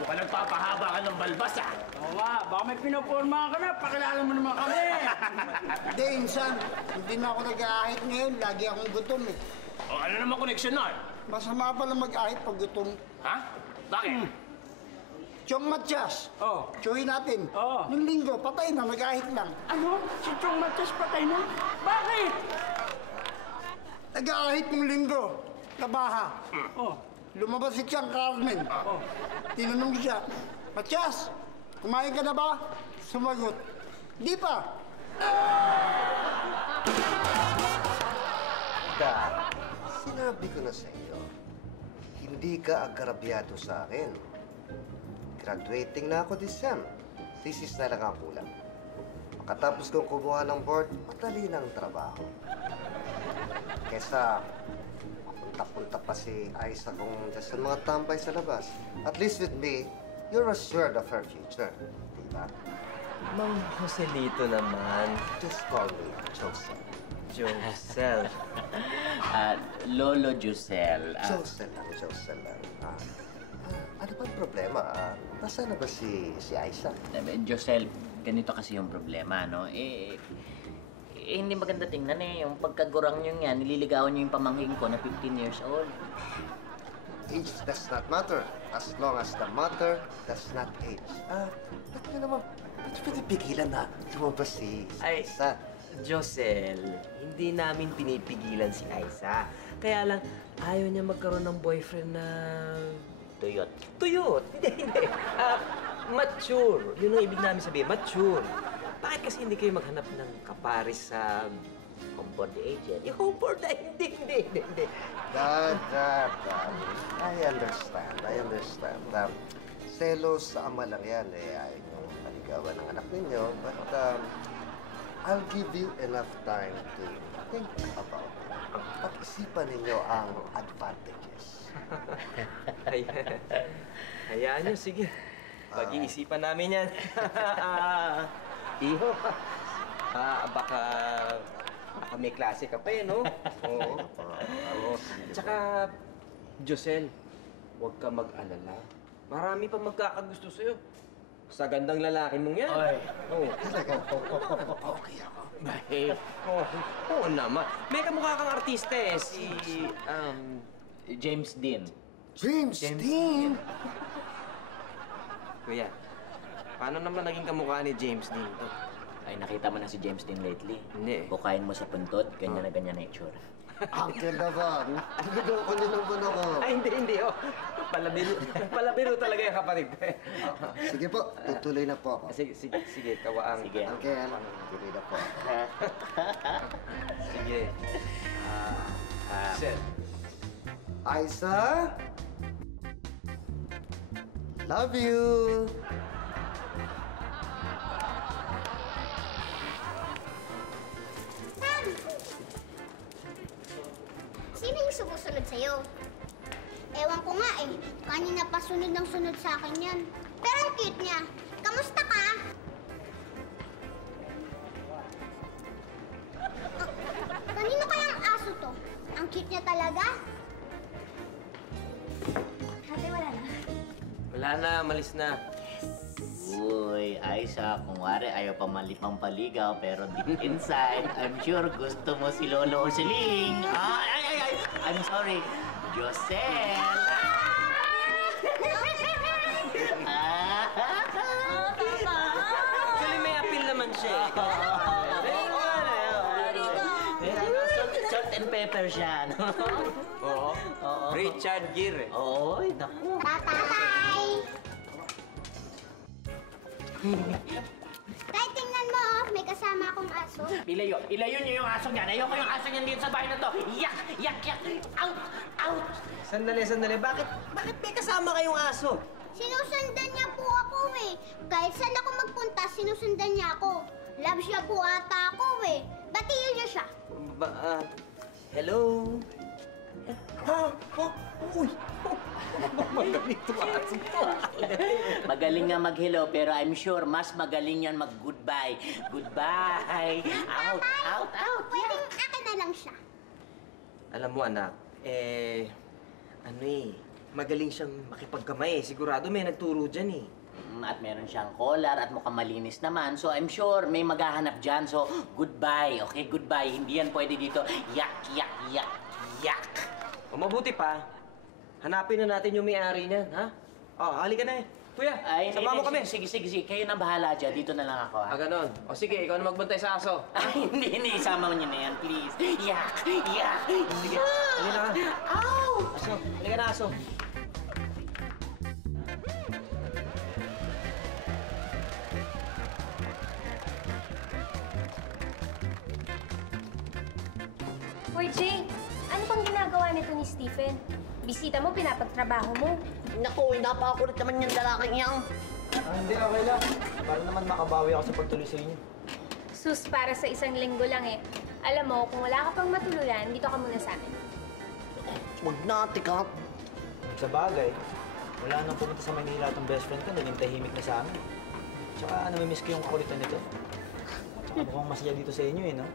Mukhang nagpapahaba ka ng balbas, ah. Oo nga, baka may pinaporma ka na. Pakilala mo naman kami. Hindi, insan. Hindi na ako nag-aahit ngayon. Lagi akong gutom eh. O, ano naman koneksyon nun? Masama pala mag-ahit pag gutom. Ha? Bakit? Chong Matias. Oh. Tsuhin natin. Oo. Nung linggo, patay na, nag-ahit lang. Ano? Si Chong Matias patay na? Bakit? Nag-aahit nung linggo. Labaha. Oh. Lumabas si Tiang Carmen. Oh. Tinanong siya, Matias, kumain ka na ba? Sumagot, di pa. Dad, sinabi ko na sa iyo, hindi ka agrabyado sa akin. Graduating na ako this sem. Thesis na lang ang kulang. Makatapos kong kumuha ng board, madali na ang trabaho. Kesa punta-punta pa si Aiza kung sa mga tambay sa labas. At least with me, you're assured of her future. Diba? Mang Joselito naman. Just call me Joseph. Josel. Lolo Josel. Joseph lang. Ano bang problema? Nasaan na ba si Aiza? Josel, ganito kasi yung problema, no? Hindi maganda tingnan eh. Yung pagkagurang nyo yan, nililigawan nyo yung pamangking ko na 15 years old. Age does not matter as long as the mother does not age. Ba't nyo naman, ba't nyo pinipigilan na lumabas si Aiza? Josel, hindi namin pinipigilan si Aiza. Kaya lang, ayaw niya magkaroon ng boyfriend na... Tuyot. Tuyot! Hindi. Mature. Yun ang ibig namin sabihin, mature. Bakit kasi hindi kayo maghanap ng kaparis sa... Home for the aged. Yung home for the... Hindi. Dad. I understand. Selos sa ama lang yan eh. Ayaw nyo maligawan ng anak ninyo. But I'll give you enough time to think about it. Pag-isipan ninyo ang advantages. Hayaan nyo, sige. Pag-iisipan namin yan. Iho, baka may klase ka pa eh, no? Oo. Tsaka, Josel, huwag ka mag-alala. Marami pa magkakagusto sa'yo. Sa gandang lalaki mong yan. Oy. Oo. Talaga, okay ako. Bakit? Oo naman. May kamukha kang artista eh. Si, James Dean. James Dean! Kuya, paano naman naging kamukha ni James Dean to? Ay, nakita mo na si James Dean lately? Hindi. Bukayin mo sa puntot, ganyan na ganyan na itsura. Uncle naman. Niloko niyo naman ako. Ay, hindi. Oh. Palabiro talaga yung kapatid ko eh. Sige po, tutuloy na po ako. Sige, kawaang. Sige. Uncle, tuloy na po. Sige. Sir. Aiza? Love you! Sino yung sumusunod sa'yo? Ewan ko nga eh. Kanina pa sunod ng sunod sa akin yan. Pero ang cute niya. Kamusta ka? Kanino kayang aso to? Ang cute niya talaga. Ate, wala na. Wala na, malis na. Uy, Aiza, kung wari ayaw pa pampaligaw, pero deep inside, I'm sure gusto mo si Lolo Usiling. Ay! I'm sorry, Josel. Actually, may appeal naman siya eh. Salt and pepper siya, no? Oo. Richard Gere. Oo, naku. Tatay! Tay, tingnan mo, may kasama akong aso. Ilayo niyo yung aso niyan. Ayoko yung aso niyan dito sa bahay na to. Yak! Out! Sandali. Bakit may kasama kayong aso? Sinusundan niya po ako eh. Kahit saan ako magpunta, sinusundan niya ako. Love siya po ata ako eh. Batiin niyo siya. Hello? Uy! Magaling ito aso to. Magaling nga mag-hello, pero I'm sure mas magaling yan mag-goodbye. Goodbye! Out! Pwedeng akin na lang siya. Alam mo, anak, magaling siyang makipagkamay. Sigurado may nagturo dyan eh. At meron siyang collar at mukhang malinis naman. So I'm sure may maghahanap dyan. So goodbye, okay? Goodbye. Hindi yan pwede dito. Yak, yak, yak, yak. O mabuti pa, hanapin na natin yung may-ari niyan, ha? Oh, halika na eh. Kuya, Ay, sama mo kami. Sige. Kayo na bahala dyan. Dito na lang ako, ha? Ah, ganon. O sige, ikaw na magbantay sa aso. Ay, hindi. Isama mo niyo na yan, please. Yak, yak. Sige, halika na. Ow! Aso, halika na aso. Hoy, Jay! Ano pang ginagawa nito ni Stephen? Bisita mo, pinapagtrabaho mo. Naku, napakakulit naman yung lalaking yan. Hindi, okay lang. Para naman makabawi ako sa pagtuloy sa inyo. Sus, para sa isang linggo lang eh. Alam mo, kung wala ka pang matuluyan, dito ka muna sa amin. Huwag na, tika. Sa bagay, wala nang pumunta sa Manila itong best friend ko, naging tahimik na sa amin. Tsaka namimiss ko yung kakulitan nito. Tsaka mukhang masaya dito sa inyo eh, no?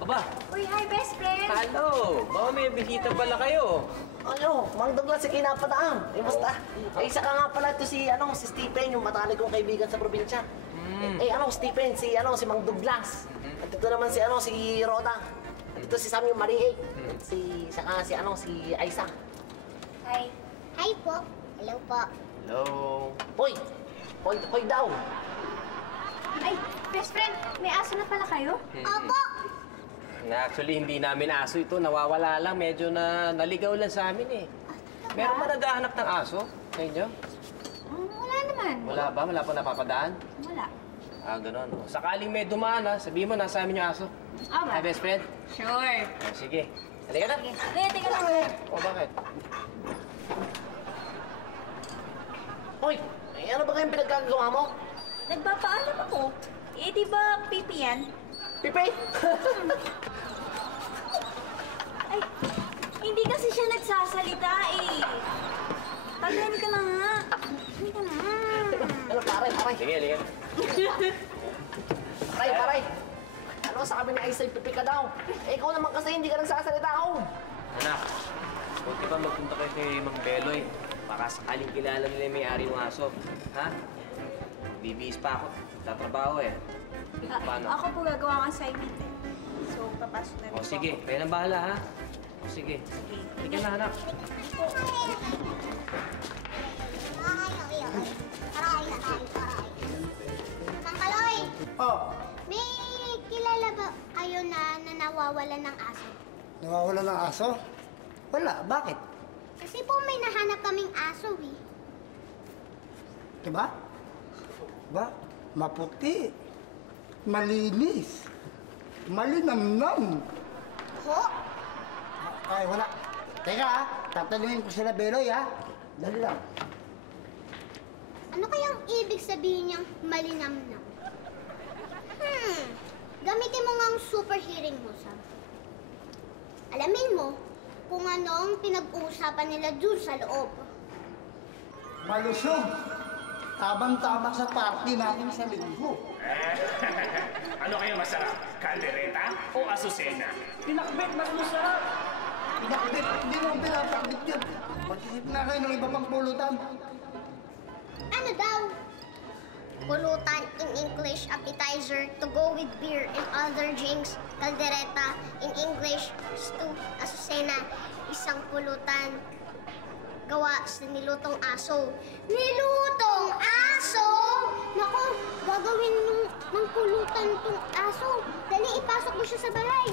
Aba, Uy, hi, best friend! hello! Baka may bisita pala kayo. Ano, Mang Douglas, si kinapadaan. Eh, basta. Eh, isa ka nga pala ito si Stephen, yung matalik kong kaibigan sa probinsya. Stephen, si Mang Douglas. At ito naman si Roda. At ito si Sam yung maliit. Si Aiza. Hi. Hi po. Hello po. Hello. Hoy daw. Ay, best friend, may aso na pala kayo? Opo. Actually, hindi namin aso ito. Nawawala lang. Medyo naligaw lang sa amin eh. Meron ba naghahanap ng aso sa inyo? Wala naman. Wala ba? Wala pa napapadaan? Wala. Ah, ganun. O, sakaling may dumaan ha, sabihin mo, nasa amin yung aso. Okay. Hi, best friend. Sure. O, sige. Halika na. Teka lang. O, bakit? Hoy, ano ba kayong pinagkagawa mo? Nagpapaalam ako. Eh, di ba pipi yan? Pipi? Ay, hindi kasi siya nagsasalita eh. Tahimik ka na nga. Tahimik ka na. Ano, paray. Sige, halika. Paray. Ano, sabi ni Aiza, pipi ka daw. Eh, ikaw naman kasi hindi ka nagsasalita ako. Anak, huwag ba magpunta kayo kay Mang Beloy? Baka sakaling kilala nila yung may-ari ng aso. Ha? Bibihis pa ako. Tatrabaho eh. Paano? Ako po gagawa ng assignment eh. So, papasok na rin O sige, kayo nang bahala ha. O sige. Sige na anak. Aray. Mang Kaloy, Oh, may kilala ba kayo na nawawalan ng aso? nawawala ng aso? Wala, bakit? Kasi po may nahanap kaming aso eh. Diba? Diba? Maputi. Malinis. Malinamnam. Ho? Ay, wala. Teka tatanungin ko sila Beloy Dali lang. Ano kayang ibig sabihin niyang malinamnam? Gamitin mo nga ang super hearing mo, Sam. Alamin mo kung anong pinag-uusapan nila dun sa loob. Malusog. Tabang-tama sa party natin sa linggo. Ano kayo masarap? Caldereta o asusena? Pinakbet, mas masarap. Pinakbit, hindi mo pinapakbit yun. Mag-isip na kayo ng iba pang pulutan. Ano daw? Pulutan in English, appetizer to go with beer and other drinks. Caldereta in English, stew, asusena, isang pulutan. Gawa sa nilutong aso. Nilutong aso? Naku, gagawin ng pulutan tong aso. Dali, ipasok mo siya sa bahay.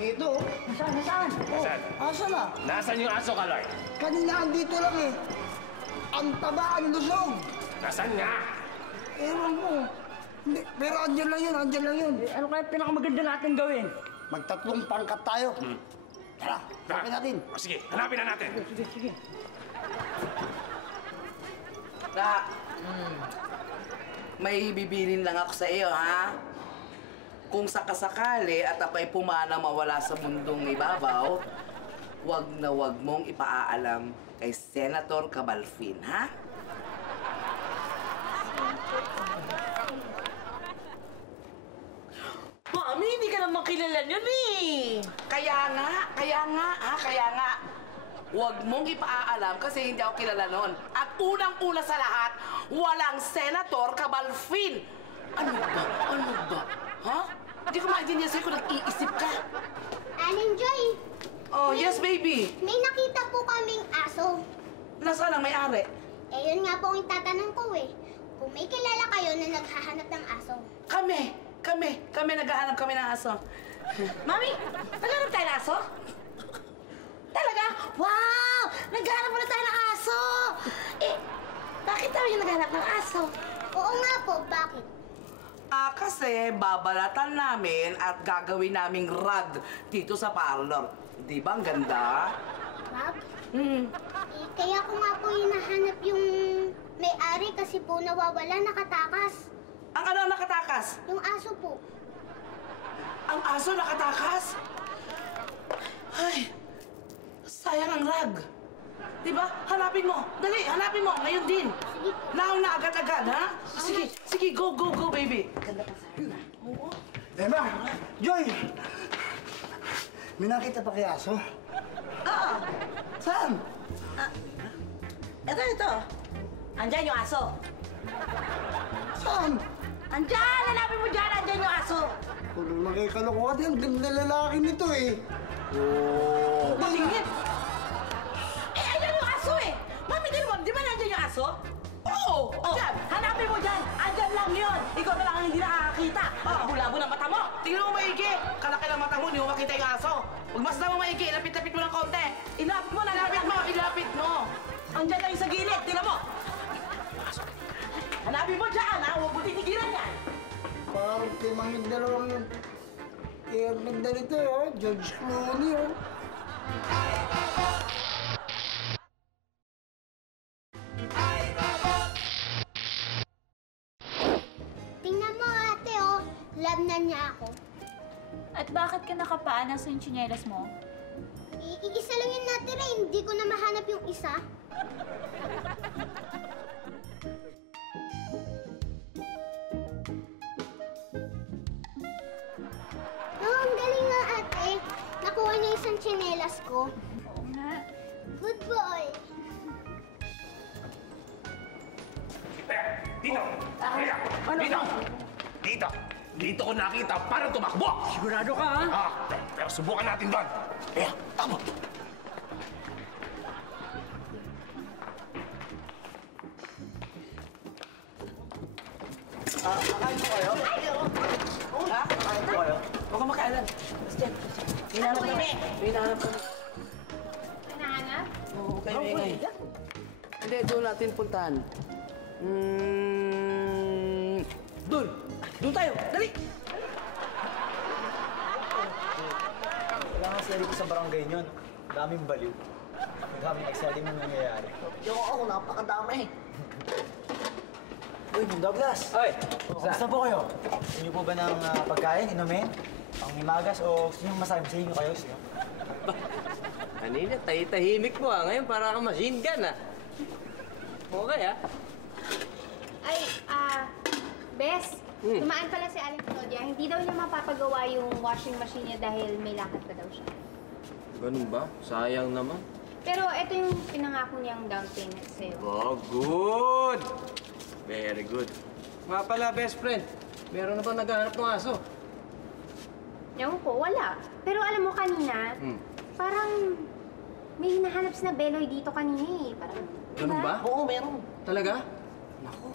Ito, nasaan? Nasaan? Asa na? Nasaan yung aso, Kaloy? Kanina andito lang eh. Ang taba, ang lusog. Nasaan nga? Ewan mo. Hindi, pero andyan lang yun. Eh, ano kaya pinakamaganda natin gawin? Magtatlong pangkat tayo. Tara, hanapin natin. O sige, hanapin na natin. Sige. May bibilin lang ako sa iyo, ha? Kung sakasakali at ako'y pumana mawala sa mundong ibabaw, wag na wag mong ipaaalam kay Senator Cabalfin, ha? Mami, hindi ka naman kilala yun eh. Kaya nga. Huwag mong ipaalam kasi hindi ako kilala nun. At unang-una sa lahat, walang Senator Cabalfin. Ano ba? Ha? Hindi ko maintindihan sa'yo kung nag-iisip ka. Aling Joy, Oh, yes, baby. may nakita po kaming aso. Nasaan ang may-ari? Eh, yun nga po ang tatanong ko eh. Kung may kilala kayo na naghahanap ng aso. Kami naghahanap kami ng aso. Mami, naghanap tayo ng aso? Talaga? Wow! Naghanap pala tayo ng aso! Eh, bakit tayo yung naghanap ng aso? Oo nga po, bakit? Kasi babalatan namin at gagawin naming rug dito sa parlor. Di ba ang ganda? Rob? Eh, kaya ko nga po hinahanap yung may-ari kasi po nawawala, nakatakas. Ang ano ang nakatakas? Yung aso po. Ang aso nakatakas? Ay, sayang ang rug. Di ba? Hanapin mo. Dali, hanapin mo. Ngayon din. Sige po. Now na agad-agad, ha? Sige, go, baby. Emma! Joy! May nakita pa kaya aso? Oo. Saan? Ito. Andyan yung aso. Saan? Andyan! Hanapin mo dyan! Andyan yung aso! Pulo na kayo kalokohan. Ang ganda lalaki nito eh. Oh! Patingin! Eh, andyan yung aso eh! Mami, di ba nandyan yung aso? Oo! Andyan! Hanapin mo dyan! Andyan lang yun! Ikaw na lang ang hindi nakakakita! Labo-labo ng mata mo! Tingnan mo maigi. Kalaki ng mata mo, hindi mo makita yung aso. Pagmasdan mo maigi, ilapit-lapit mo ng konti. Ilapit mo na! Ilapit mo. Andyan lang yung sa gilid! Tingnan mo! Hanapin mo dyan, ha? Huwag mo titigilan yan! Parang timang yung dalawang yun. Eh, ang ganda nito eh, oh. George Clooney, oh. Tingnan mo ate oh, love na niya ako. At bakit ka nakapaan sa yung tsinelas mo? Iisa lang yung natira, hindi ko na mahanap yung isa. Oh, ang galing nga ate. Nakuha niya isang tsinelas ko. Oo nga. Good boy. Dito! Dito ko nakita para tumakbo! Sigurado ka, ha? Pero subukan natin doon. Tama. Kakain po kayo? Ha? Kakain po kayo? Huwag kang makailan. Christian. Hinahanap kami! Hinahanap kami. Hinahanap? Oo, huwag kayo maingay. Hindi, doon natin puntahan. Doon tayo. Dali! Kailangan sila dito sa barangay nyo. Daming baliw. Daming exciting na nangyayari. Yung ako, napakadami. Uy, Mang Douglas! Oy! Kamusta po kayo? Gusto niyo po ba ng pagkain, inumin? Panghimagas o gusto niyo masahe? Masahe niyo kayo? Gusto niyo? Kanina, tahimik mo Ngayon, para kang machine gun Okay Ay, Bes, dumaan pala si Aling Claudia. Hindi daw niya mapapagawa yung washing machine niya dahil may lakad pa daw siya. Ganun ba? Sayang naman. Pero ito yung pinangako niyang down payment sa'yo. Oh, good! Very good. Nga pala, best friend. Meron na ba naghahanap ng aso? Ewan ko, wala. Pero alam mo kanina, parang may hinahanap si na Beloy dito kanina eh. Parang, Ganun ba? Oo, meron. Talaga? Naku,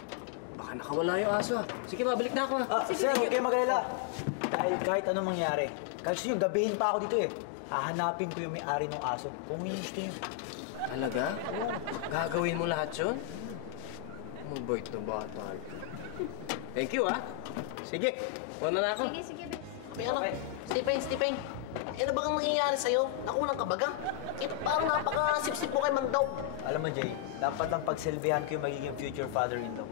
baka nakawala yung aso Sige, mabalik na ako Sir, huwag kayo mag-alala. Dahil kahit anong mangyari, kahit gusto nyo, gabihin pa ako dito eh. Hahanapin ko yung may-ari ng aso kung yung gusto nyo. Talaga? Gagawin mo lahat yun? Mabait na bata. Thank you, Sige, una na ako. sige, Bes. May ano? Stephen. Ano ba ang nangyayari sa'yo? Nakunan ka baga? Ito parang napaka-sip-sip mo kay Mandaw. Alam mo, Jay, dapat lang pagsilbihan ko yung magiging future father-in-law.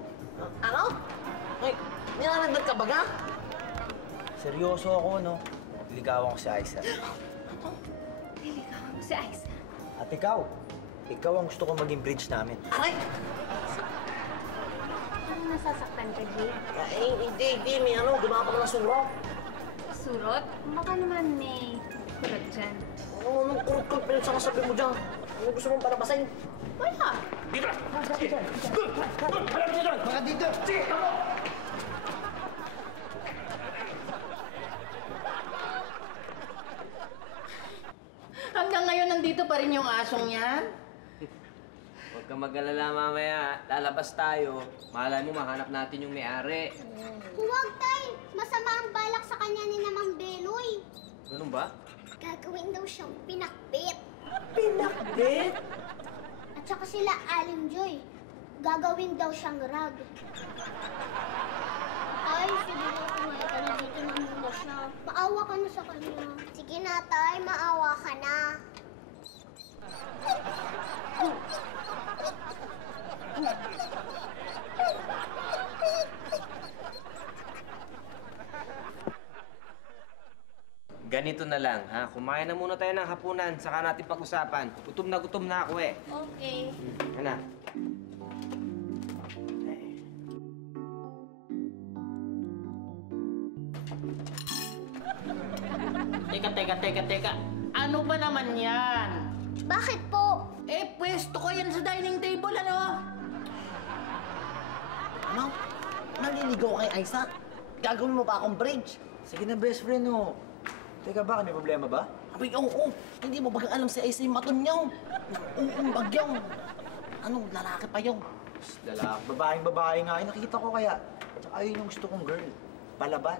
Ano? Ay, nilalagdag ka baga? Seryoso ako, no? Ligawan ko si Aiza. Niligawan mo si Aiza. At ikaw ang gusto kong maging bridge namin. Aray! Parang nasasaktan ka, Jay. Hindi, may ano, dumapak na sura. surot? Baka naman may kurot dyan. Oo, anong kurot-kurot pinagsasabi mo dyan? Ano gusto mong palabasin? Wala. Dito na! Mga dito! Hanggang ngayon nandito pa rin yung asong yan? Huwag kang mag-alala mamaya. Lalabas tayo. Malay mo, mahanap natin yung may-ari. Huwag, Tay. Masama ang balak sa kanya ni Namang Beloy. Ganun ba? Gagawin daw siyang pinakbit. Pinakbit? At saka sila Aling Joy. Gagawin daw siyang rag. Ay, sige na, kumain ka na. Dito na muna siya. Maawa ka na sa kanya. Sige na, Tay. Maawa ka na. Ganito na lang, ha? Kumain na muna tayo ng hapunan, saka natin pag-usapan. Gutom na ako eh. Okay. Ano? Teka. Ano ba naman yan? Bakit po? Eh, pwesto ko yan sa dining table, ano? Ano? Naliligaw kay Aiza? Gagawin mo ba akong bridge? Sige na, best friend, oh. Teka, bakit may problema ba? Abay, oo. Hindi mo bagang alam si Aiza yung matunyaw. Oo, bagyong. Anong lalaki pa yung? Lalaki, babaeng-babae nga. Ay, nakikita ko kaya. Tsaka yun yung gusto kong girl. Palaban.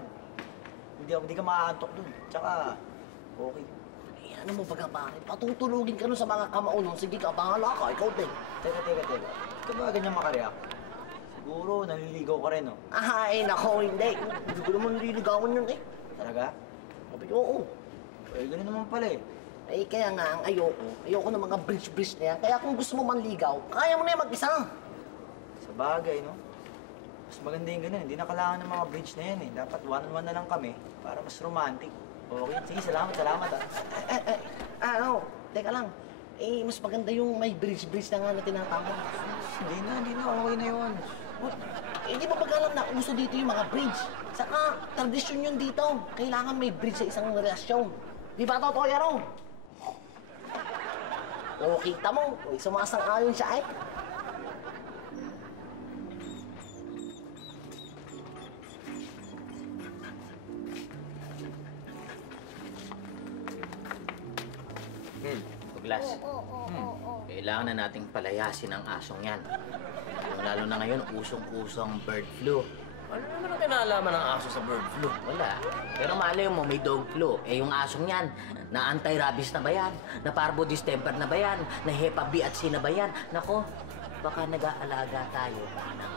Hindi ka maaantok dun. Tsaka, okay. Eh, ano mo baga pare? Patutulugin ka nun sa mga kamao nun. Sige ka, bahala ka. Ikaw din. Teka. Ito ba ganyan makareact? Siguro, naliligaw ka rin, oh. Ay, nako, hindi. Hindi ko naman nililigawan yun eh. Talaga? Abay, oo. Eh, ganun naman pala eh. Eh, kaya nga, ang ayoko ng mga bridge-bridge na yan. Kaya kung gusto mo manligaw, kaya mo na yan mag-isa. Sa bagay, no? Mas maganda yung ganun. Hindi na kailangan ng mga bridge na yan eh. Dapat one-on-one na lang kami para mas romantic. Okay? Sige, salamat ah. Ano? Teka lang. Eh, mas maganda yung may bridge-bridge na nga na tinatawag. Hindi na. Okay na yun. Uy, eh, di ba alam na uso dito yung mga bridge? Saka, tradisyon yun dito. Kailangan may bridge sa isang relasyon. Di ba, Totoo Yaro? O, kita mo. Uy, sumasang-ayon siya eh. Douglas, kailangan na nating palayasin ang asong yan. Lalo na ngayon, usong-usong bird flu. Ano naman ang kinalaman ng aso sa bird flu? Wala. Pero malay mo, may dog flu. Eh, yung asong yan, na anti-rabies na ba yan? Na parvo distemper na ba yan? Na hepa B at C na ba yan? Nako, baka nag-aalaga tayo ng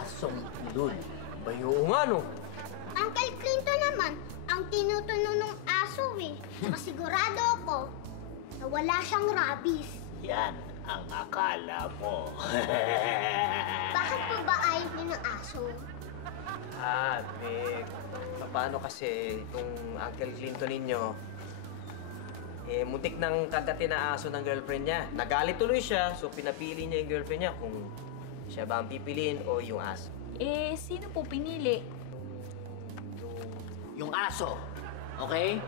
asong lul. Bayo nga, no? Uncle Clinton naman, ang tinutunog ng aso eh. Saka sigurado ako na wala siyang rabies. Yan ang akala mo. Bakit po ba ayaw niyo ng aso? Vic. Paano kasi itong Uncle Clinton ninyo, muntik nang kagatin na aso ng girlfriend niya. Nagalit tuloy siya, so pinapili niya yung girlfriend niya kung siya ba ang pipiliin o yung aso. Eh, sino po pinili? Yung aso, okay?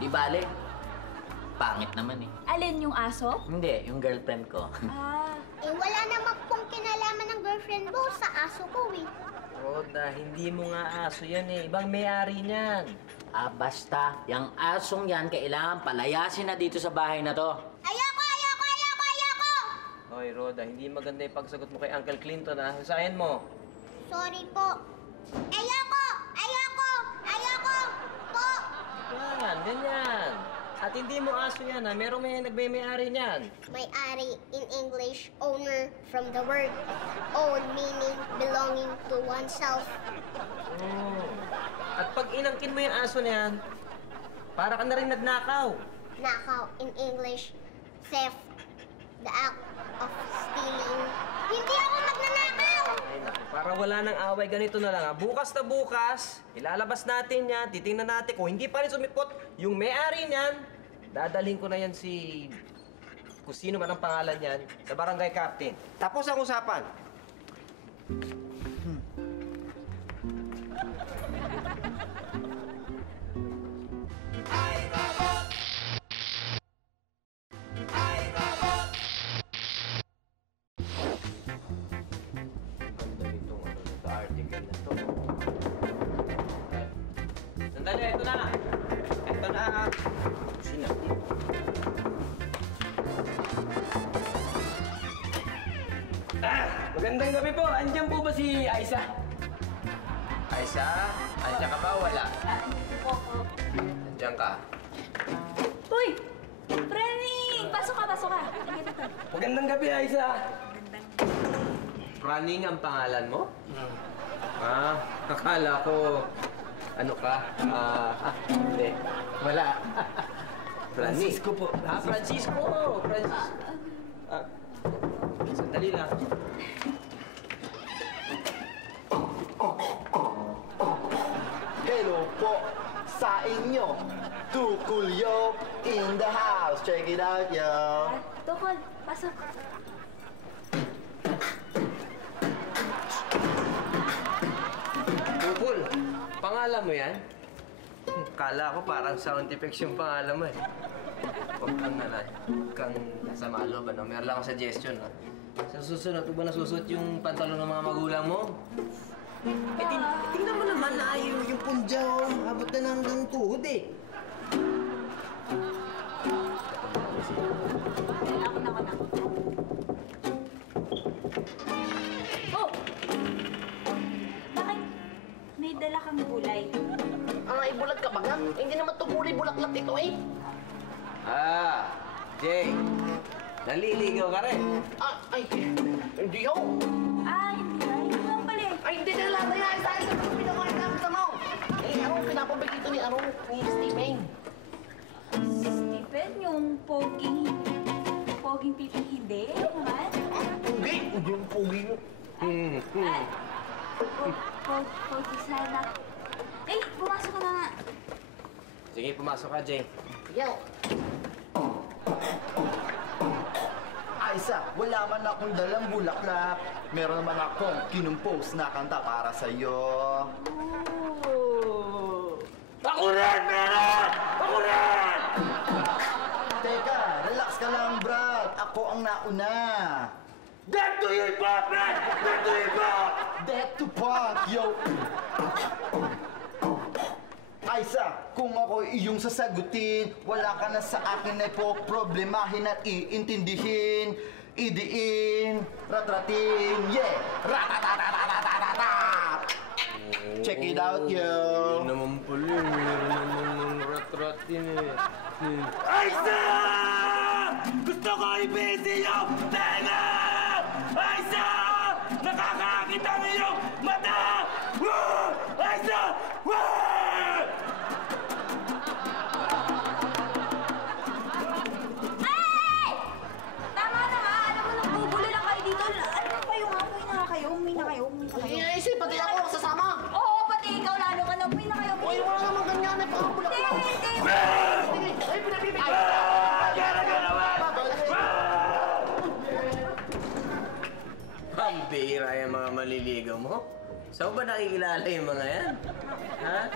Di bale, pangit naman eh. Alin yung aso? Hindi, yung girlfriend ko. Eh wala naman pong kinalaman ng girlfriend mo sa aso ko eh. Roda, hindi mo nga aso yan eh. Ibang may-ari niyan. Basta, yung asong yan, kailangan palayasin na dito sa bahay na to. Ayoko! Hoy, Roda, hindi maganda yung pagsagot mo kay Uncle Clinton, ha? Husayin mo. Sorry po. Ayoko po! Ganyan. At hindi mo aso yan, ha? Merong may nagme-may-ari niyan. May-ari in English, owner from the word own, meaning belonging to oneself. At pag inangkin mo yung aso na yan, para ka na rin nagnakaw. Nakaw in English, theft, the act of stealing. Hindi ako magnanakaw! Ay, naku, para wala nang away, ganito na lang, ha? Bukas na bukas, ilalabas natin yan, titingnan natin. Kung hindi pa rin sumipot yung may-ari niyan, dadalhin ko na yan kung sino man ang pangalan niyan, sa barangay captain. Tapos ang usapan. Magandang gabi po. Andiyan po ba si Aiza? Aiza? Andiyan ka ba? Wala. Andiyan ka. Uy! Frenny! Pasok ka, pasok ka. Sige, dito. Magandang gabi, Aiza. Running ang pangalan mo? Akala ko, ano ka? Hindi. Wala. Francisco po. Francisco! Francisco. Sandali lang. Hello po sa inyo. Tukulyo in the house. Check it out, yo. Tukol, pasok. Tukul, pangalan mo yan? Kala ko parang sound effects yung pangalan mo eh. Huwag kang nasa malo ba, no? Meron lang akong suggestion, no? Sa susunod, huwag ba nasusuot yung pantalon ng mga magulang mo? Tingnan mo naman na yung punja, oh. Abot na hanggang tuhod, eh. Ako na. Oh! Bakit may dala kang gulay? Ay, bulag ka ba nga? Hindi naman ito gulay bulaklak ito eh. Jay, naliligaw ka rin. Ay, hindi ako. Hindi ba? Hindi naman pala eh. Ay, hindi na lang. Ay, sa akin ito pinakain namin sa mo. Pinapabig ito ni Stephen. Stephen, yung poging piping hindi naman? Hindi yung pogi. Pogi sana. Eh, pumasok ka na nga. Sige, pumasok ka, Jay. Yo. Aiza, wala man akong dalang bulaklak. Meron naman akong kinumpos na kanta para sa'yo. Ako rin, meron! Ako rin! Teka, relax ka lang, Brad. Ako ang nauna. Death to hip hop, man! Death to hip hop! Death to punk, yo! Aiza, kung ako iyong sasagutin, wala ka na sa akin na problemahin at iintindihin, idiin, ratratin, yeah! Ratatatatatatatata! Check it out, yo! Hindi naman pala yun. Meron naman ratratin eh. Aiza! Gusto ko i-busy yung tenga! Aiza! Nakakakita mo yung mata! Woo! Aiza! Woo! Ay! Tama na nga! Alam mo, nagbubulo lang kayo dito. Ano pa yung amoy na kayo? Uwi na kayo. Isip, pati ako sasama. Oo, pati ikaw lalo ka na. Uwi na kayo. Uy, wala naman ganyan. May pangabulak Hindi, ako. hindi. Ay, pinabibig. Pambira yung mga maliligaw mo. Saan ba nakikilala yung mga yan? Ha?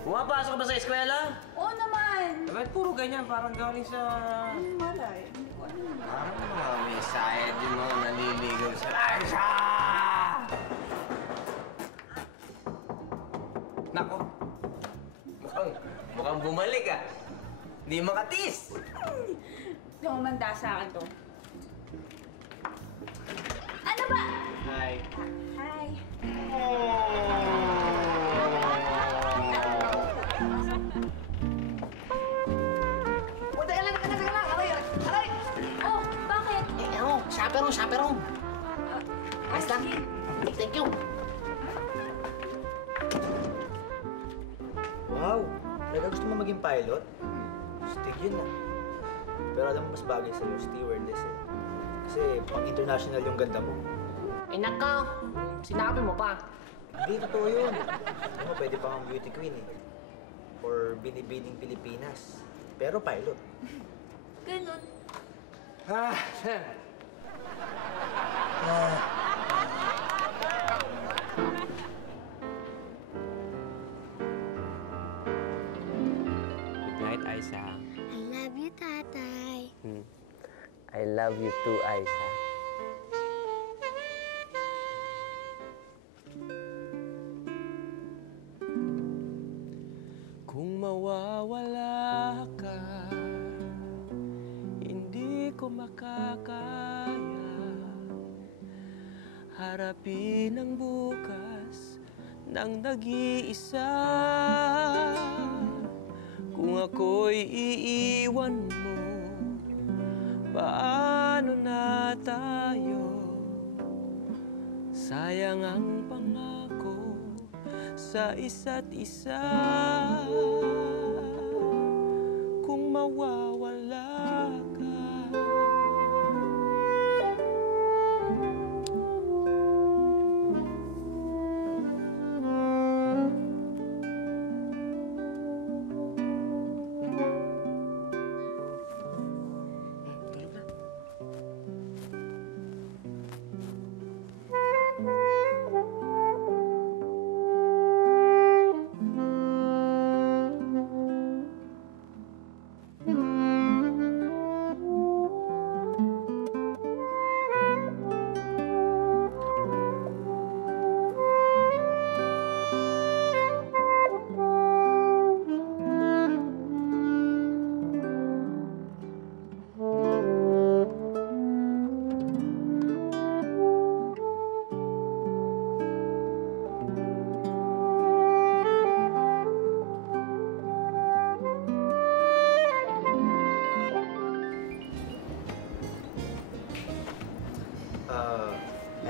Pumapasok ba sa eskwela? Oo naman. Ba't puro ganyan? Parang galing sa... Malay. Hindi ko alam. Parang mga may side yung mga naliligaw sa... Aiza! Nako. Mukhang bumalik ah. Hindi makatis. Lumanda sa akin to. Ano ba? Hi. Hi. Aray! Oh, bakit? Chaperone. Ayos lang. Thank you. Wow! Talaga gusto mo maging pilot? Stig yun ah. Pero alam mo, mas bagay sa'yo, stewardess eh. Kasi pang-international yung ganda mo. Nakaw. Sinabi mo pa. Hindi, totoo yun. Alam mo, pwede pang beauty queen eh. Or binibining Pilipinas. Pero pilot. Ganun. Good night, Aiza. I love you, Tatay. I love you too, Aiza. Kung mawawala ka, hindi ko makakaya harapin ang bukas ng nag-iisa. Kung ako'y iiwan mo, paano na tayo? Sayang ang pangako sa isa't isa. Kung mawawala ka.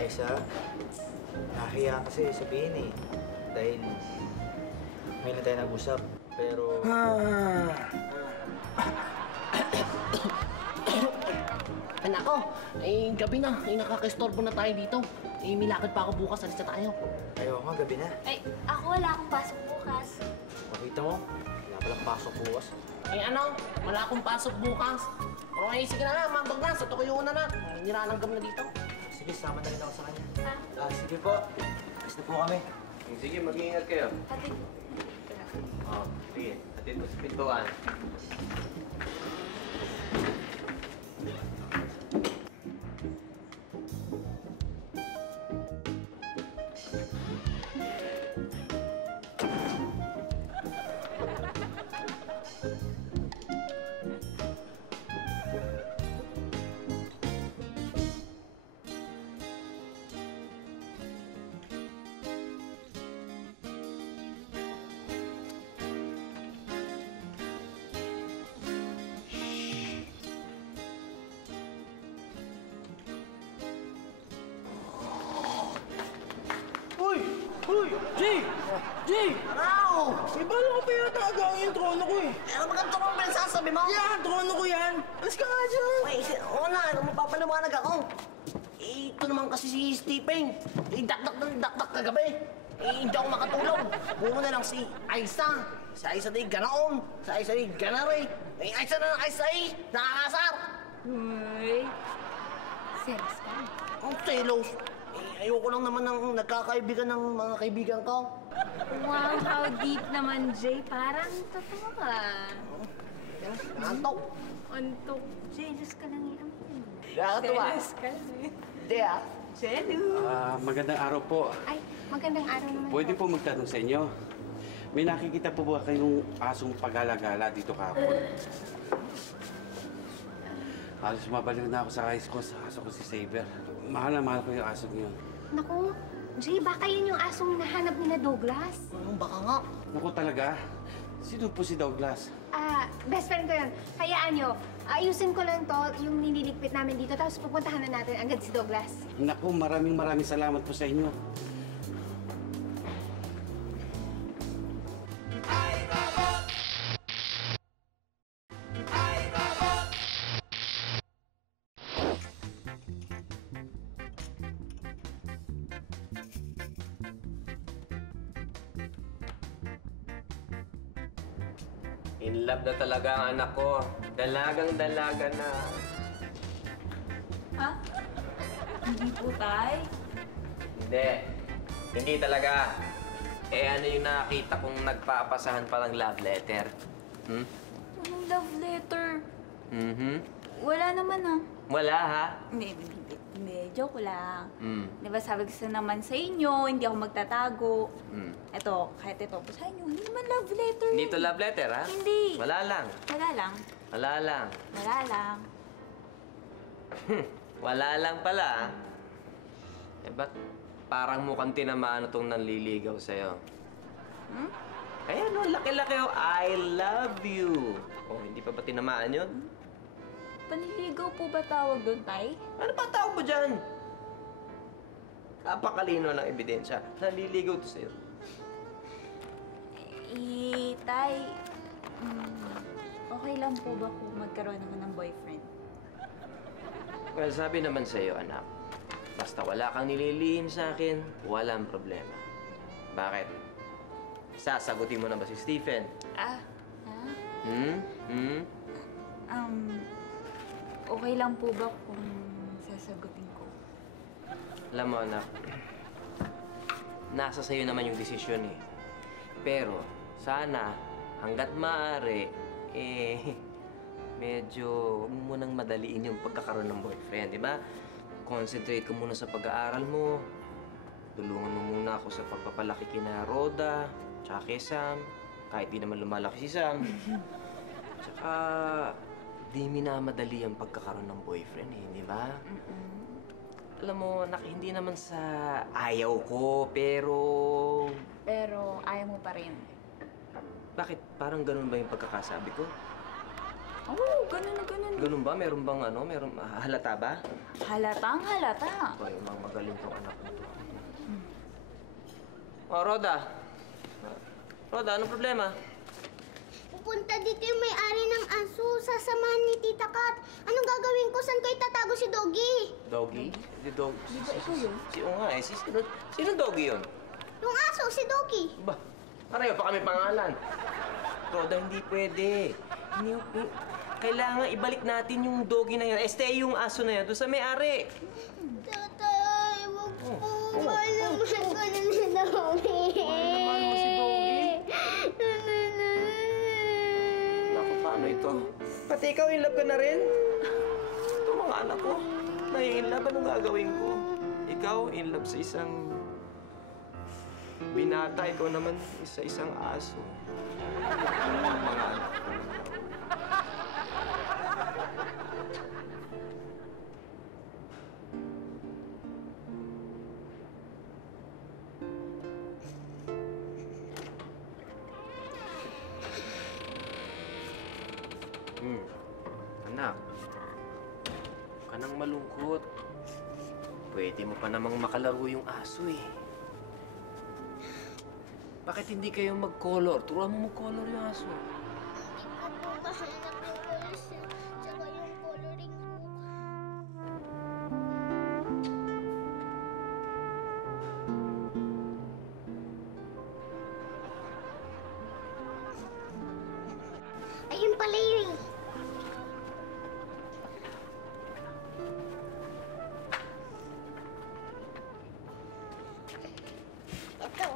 Aisa, nahiya kasi sabihin eh. Dahil ngayon na tayo nag-usap, pero... Nako, gabi na. Nakaka-istorbo na tayo dito. May lakad pa ako bukas. Alis na tayo. Ayaw nga, gabi na. Ay, ako wala akong pasok bukas. Makita mo, wala palang pasok bukas. Wala akong pasok bukas. Okay, sige na nga, mambag na. Sa tukuyo na. Nirananggam na dito. Sige, sama na rin ako sa kanya. Ha? Sige po. Alis na po kami. Sige, mag-iingat kayo. Hatid. Sige. Hatid mo sa pintuan. Uy! Jay! Jay! Araw! Ibalo ko pa yata agawin yung trono ko eh. Ano ba ang trono ba yung sasabi mo? Yan! Trono ko yan! Alas ka nga dyan! Oo na, mapapaliwanag ako. Ito naman kasi si Stephen. Dakdak ng dakdak kagabi. Hindi ako makatulog. Puro na lang si Aisa. Si Aisa na yung ganoon. Si Aisa na yung ganare. Aisa na ng Aisa eh. Nakakasar. Uy. Selos ka. Ang selos. Ayoko lang naman ng nagkakaibigan ng mga kaibigan ko. Wow, how deep naman, Jay. Parang totoo ka. Antok. Antok. Jealous ka lang yan. Nakakatuwa. Jealous ka lang eh. Hindi ah. Jealous. Magandang araw po. Ay, magandang araw naman. Pwede po magtanong sa inyo. May nakikita po ba kayong asong pagala-gala dito kahapon? Halos mabaliw na ako sa high school sa aso ko si Saber. Mahal na mahal ko yung aso yun. Naku, Jay, baka yun yung asong nahanap ni na Douglas? Baka nga. Naku talaga? Sino po si Douglas? Best friend ko yun. Hayaan nyo, ayusin ko lang to, yung nililigpit namin dito, tapos pupuntahan na natin agad si Douglas. Naku, maraming salamat po sa inyo. In love na talaga ang anak ko. Dalagang-dalaga na. Ha? Hindi po, tay. Hindi. Hindi talaga. Ano yung nakita kong nagpapasahan pa ng love letter? Anong love letter? Wala naman ah. Wala, ha? Hindi. Joke lang. Di ba sabi ko naman sa inyo, hindi ako magtatago. Eto, kahit ito po sa inyo, hindi naman love letter. Hindi to love letter, ha? Hindi. Wala lang. Wala lang. Wala lang. Wala lang. Wala lang pala, ha? Eh, ba't parang mukhang tinamaan itong nanliligaw sa'yo? Hmm? Eh, no, laki-laki oh. I love you. Oh, hindi pa ba tinamaan yun? Panliligaw po ba tawag doon, Tay? Ano ba tawag mo dyan? Kapakalino ng ebidensya. Nanliligaw to sa'yo. Tay, okay lang po ba kung magkaroon ako ng boyfriend? Well, sabi naman sa'yo, anak, basta wala kang nililihim sa akin, walang problema. Bakit? Sasagutin mo na ba si Stephen? Okay lang po ba kung sasagutin ko? Alam mo, anak, nasa sa'yo naman yung desisyon eh. Pero, sana, hanggat maaari, medyo huwag mo munang madaliin yung pagkakaroon ng boyfriend, di ba? Concentrate ka muna sa pag-aaral mo. Tulungan mo muna ako sa pagpapalaki kina Rhoda, tsaka kay Sam, kahit di naman lumalaki si Sam. Tsaka, di minamadali ang pagkakaroon ng boyfriend eh, di ba? Alam mo, anak, hindi naman sa ayaw ko, pero... Pero ayaw mo pa rin. Bakit? Parang ganun ba yung pagkakasabi ko? Oo, ganun na ganun. Ganun ba? Meron bang ano? Meron halata ba? Halatang halata. Ay, magaling tong anak mo to. Oh, Rhoda. Rhoda, anong problema? Pupunta dito yung may-ari ng aso. Sasamahan ni Tita Kat. Anong gagawin ko? Saan ko itatago si Doggy? Doggy? Si Doggy? Di ba ikaw yun? nga eh. Sino Doggy yun? Yung aso, si Doggy. Ba? Pareho pa kami pangalan. Rhoda, hindi pwede. Kailangan ibalik natin yung Doggy na yan. Stay yung aso na yan doon sa may-ari. Tatay, wag po. Mahal naman ko na si Doggy. Mahal mo si Doggy? Naku, paano ito? Pati ikaw, in love ka na rin? Ito mga anak ko. In love, anong gagawin ko? Ikaw, in love sa isang binata. Ikaw naman sa isang aso. Mga anak ko. Anak, huwag ka nang malungkot. Pwede mo pa namang makalaro yung aso eh. Bakit hindi kayo mag-color? Turuan mo mag-color yung aso. Hindi ko po mahanap yung colors tsaka yung coloring book. Ayun pala yun. Ito.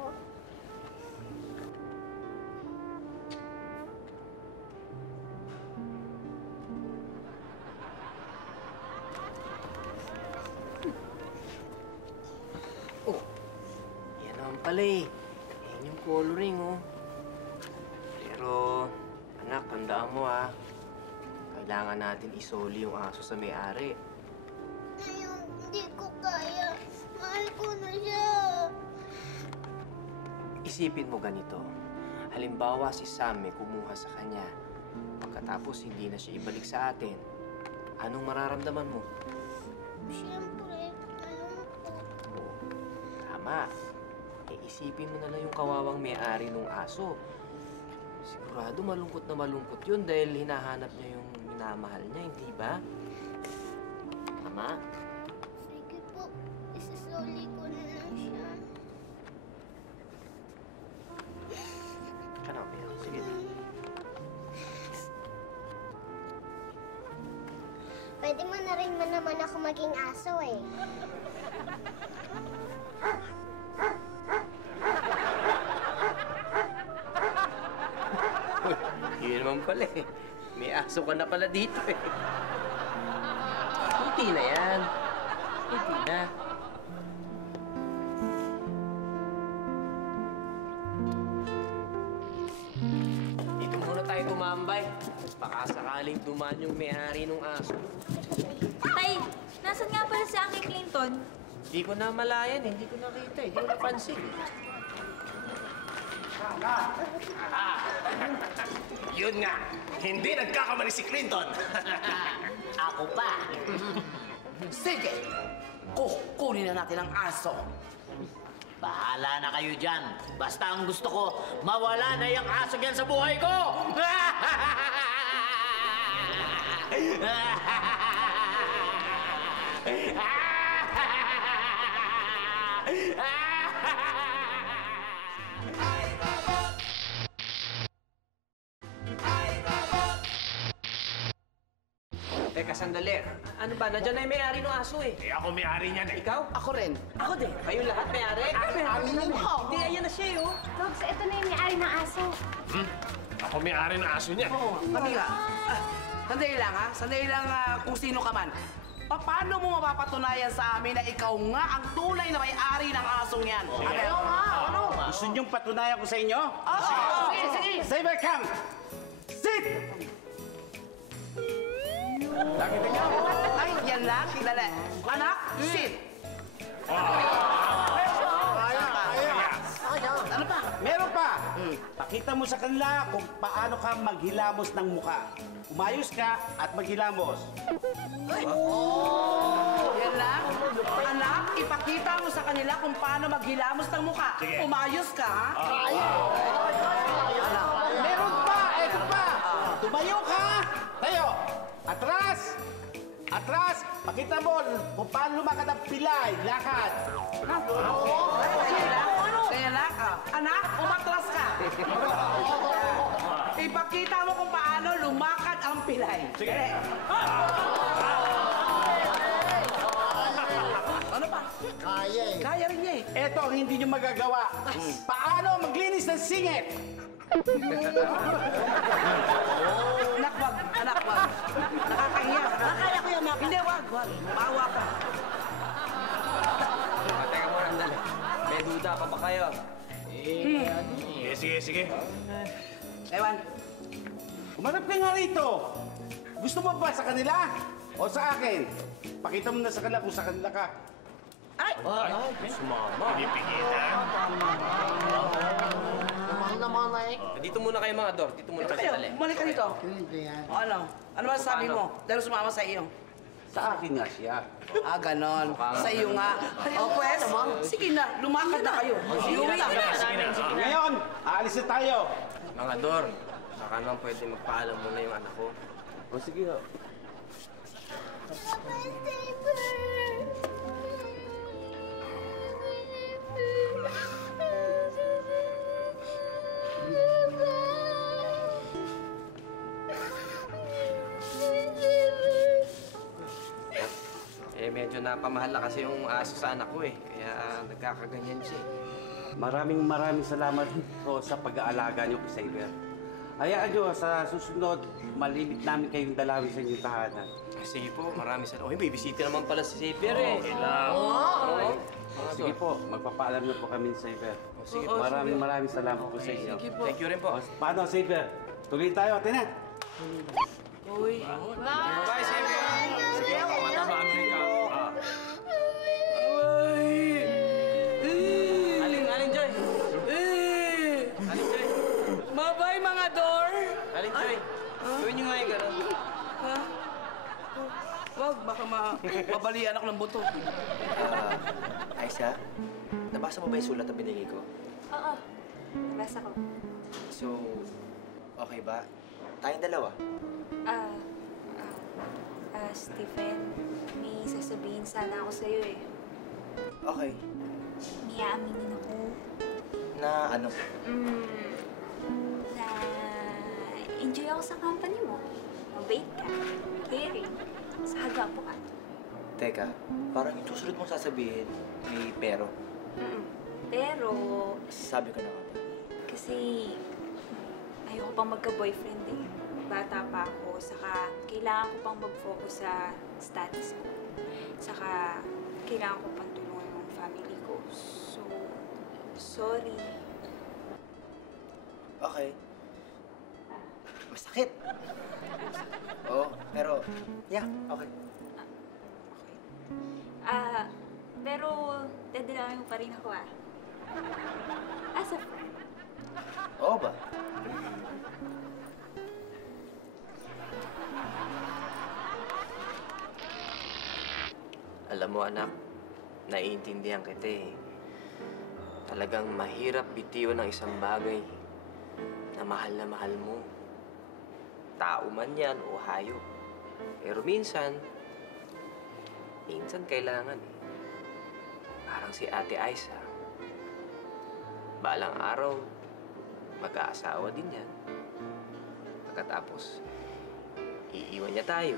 Oh, yan naman pala eh. Yan yung coloring oh. Pero, anak, tandaan mo ah. Kailangan natin isoli yung aso sa may-ari. Ngayon, hindi ko kaya. Mahal ko na siya. Isipin mo ganito. Halimbawa si Sam may kumuha sa kanya. Pagkatapos hindi na siya ibalik sa atin. Anong mararamdaman mo? Siyempre, malungkot. Tama. Isipin mo na lang yung kawawang may-ari ng aso. Sigurado malungkot na malungkot yun dahil hinahanap niya yung minamahal niya, hindi ba? Tama? Sige po, isasoli ko na lang siya. Ano, Pia? Sige. Pwede mo na rin naman ako maging aso eh. Yun naman pala eh. May aso ka na pala dito eh. Hindi na yan. Hindi na. Dito muna tayo tumambay. Baka sakaling dumaan yung may-ari ng aso. Tay, nasan nga pala si Uncle Clinton? Hindi ko na malayan, hindi ko nakita, hindi ko napansin. Yun nga, hindi nagkakamali si Clinton. Ako pa. Sige, kukunin na natin ang aso. Bahala na kayo dyan. Basta ang gusto ko, mawala na yung aso yan sa buhay ko! Teka, sandali. Ano ba? Nandiyan na yung may-ari ng aso eh. Ako may-ari niyan eh. Ikaw? Ako rin. Ako din. Kayong lahat may-ari? May-ari niyan eh. Hindi, ayan na siya oh. Dogs, ito na yung may-ari ng aso. Ako may-ari ng aso niya. Oo, Manila. Sandali lang ha. Sandali lang kung sino ka man. Paano mo mapapatunayan sa amin na ikaw nga ang tunay na may-ari ng asong yan? Ano nga? Ano? Gusto niyong patunayan ko sa inyo? Sige, sige. Saber, come! Sit! Nakita niyo? Ay, yan lang. Dali. Anak, sit. Ano pa? Meron pa! Pakita mo sa kanila kung paano ka maghilamos ng muka. Umayos ka at maghilamos. Yan lang. Anak, ipakita mo sa kanila kung paano maghilamos ng mukha. Umayos ka, ha? Meron pa! Eto pa! Tumayo ka! Tayo! Atras! Atras! Pakita mo kung paano lumakad ang pilay. Lakad! Kaya lang, anak, umatras ka. Ipakita mo kung paano lumakad ang pilay. Sige. Ano pa? Kaya eh. Kaya rin niya eh. Ito ang hindi nyo magagawa. Paano maglinis ng singit? Anak, wag. Anak, wag. Nakakahiya. Kaya ko yan, Maka. Hindi, wag. Maawa ka. Teka mo, sandali. May duda pa ba kayo? Sige. Ewan. Umarap ka nga rito. Gusto mo ba sa kanila? O sa akin? Pakita mo na sa kanila kung sa kanila ka. Sumama. Pinipigilan. Naman eh. Dito muna kayo mga Dor. Dito muna Ito kayo kayo. sandali. Bumalik ka dito. Hindi yan. O, ano? Ano ba sabi mo? Dahil sumama sa iyo. Sa akin nga siya. Ganon. Sa iyo nga. O, pues, sige na. Lumakad na kayo. Iuwi na. Ngayon, aalis na tayo. Mga Dor, saka naman pwede magpaalam muna yung anak ko. O sige. Medyo napamahal na kasi yung aso sa anak ko eh. Kaya nagkakaganyan siya eh. Maraming salamat po sa pag-aalaga niyo kay Saber. Hayaan niyo, sa susunod, malimit namin kayong dalawin sa inyong tahanan. Sige po, maraming salamat. Oh, may bisita naman pala si Saber eh. Okay lang. Sige po, magpapaalam na po kami ni Saber. Sige po. Maraming salamat po sa inyo. Sige po. Thank you rin po. Paano, Saber? Tuloy tayo, Tina. Uy. Bye, Saber! Sige, matamaan din ka. Aling Joy! Aling Joy! Mabay, mga Dor. Aling Joy! Gawin niyo nga yung gano'n. Ha? Wag, baka mabalian ako ng buto. Aisha, nabasa mo ba yung sulat na binigay ko? Oo. Nabasa ko. So, okay ba? Tayong dalawa. Stephen, may sasabihin sana ako sa'yo eh. Okay. May aaminin ako. Na ano? Na enjoy ako sa company mo. Mabait ka, caring, saga po ka. Teka, parang yung susunod mong sasabihin, may pero. Pero, Sabi ko na nga ba? kasi ayoko pang magka-boyfriend eh. Bata pa ako, saka kailangan ko pang mag-focus sa studies ko. Saka kailangan ko pang tulungan yung family ko. So, sorry. Okay. Masakit. Oo, pero, yeah, okay. Pero, dadalawin mo pa rin ako ah. As a friend. Oo ba? Alam mo anak, naiintindihan kita eh. Talagang mahirap bitiwan ng isang bagay na mahal mo. Tao man yan o hayop. Pero minsan kailangan eh. Parang si Ate Aiza. Balang araw, mag-aasawa din yan. Pagkatapos, iiwan niya tayo.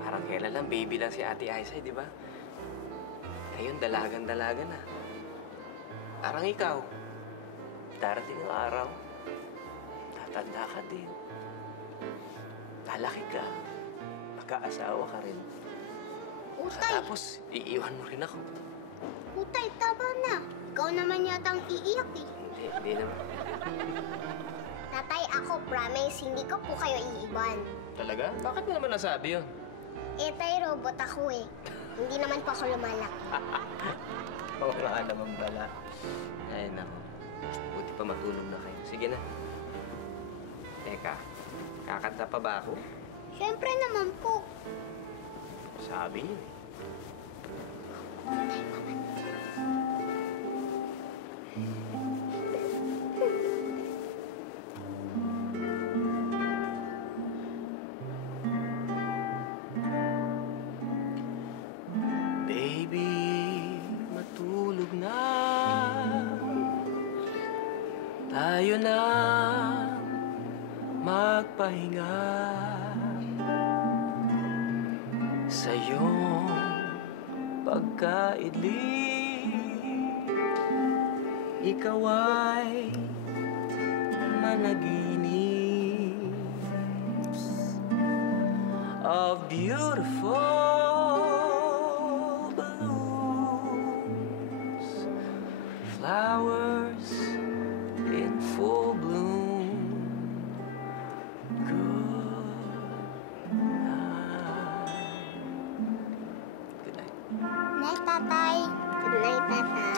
Parang kailan lang, baby lang si Ate Aiza, di ba? Ngayon, dalagan-dalaga na. Parang ikaw, darating ang araw, tatanda ka din. Lalaki ka, magkaasawa ka rin. Utay! Tapos, iiwan mo rin ako. Utay, tama na. Ikaw naman yatang iiyak eh. Hindi naman. Tatay, ako promise, hindi ko po kayo iiwan. Talaga? Bakit mo naman nasabi yun? Eh, tay, robot ako eh. Hindi naman po ako lumalaki. Oo nga naman bala. Ay, nako. Buti pa matulog na kayo. Sige na. Teka, kakanta pa ba ako? Siyempre naman po. Sabi niyo. Baby, matulog na. Tayo na magpahinga sa iyong pagkaidlip. Ikaw ay managinip of beautiful balloons, flowers in full bloom. Night, tatay. Good night, tatay.